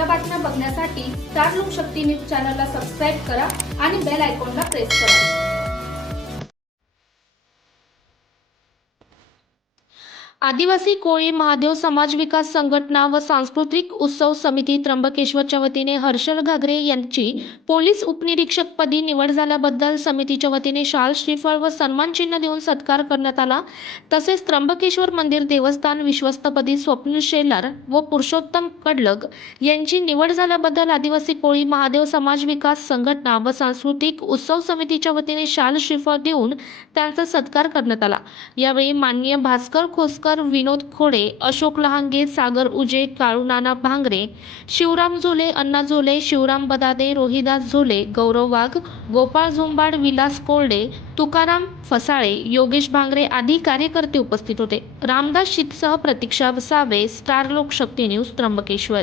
ताज्या बातम्या बघण्यासाठी स्टार लोकशक्ती न्यूज चॅनलला सबस्क्राईब करा आणि बेल आयकॉनला प्रेस करा. आदिवासी कोळी महादेव समाज विकास संघटना व सांस्कृतिक उत्सव समिती त्र्यंबकेश्वरच्या वतीने हर्षल घागरे यांची पोलीस उपनिरीक्षकपदी निवड झाल्याबद्दल समितीच्या वतीने शाल श्रीफळ व सन्मानचिन्ह देऊन सत्कार करण्यात आला. तसेच त्र्यंबकेश्वर मंदिर देवस्थान विश्वस्तपदी स्वप्नील शेलार व पुरुषोत्तम कडलग यांची निवड झाल्याबद्दल आदिवासी कोळी महादेव समाज विकास संघटना व सांस्कृतिक उत्सव समितीच्या वतीने शाल श्रीफळ देऊन त्यांचा सत्कार करण्यात आला. यावेळी माननीय भास्कर खोसकर विनोद खोडे अशोक लहांगे सागर उजे काळूनाना भांगरे शिवराम झोले अण्णा झोले शिवराम बदादे रोहिदास झोले गौरव वाघ गोपाळ झोंबाड विलास कोरडे तुकाराम फसाळे योगेश भांगरे आदी कार्यकर्ते उपस्थित होते. रामदास शितसह प्रतीक्षा सावे स्टार लोकशक्ती न्यूज त्र्यंबकेश्वर.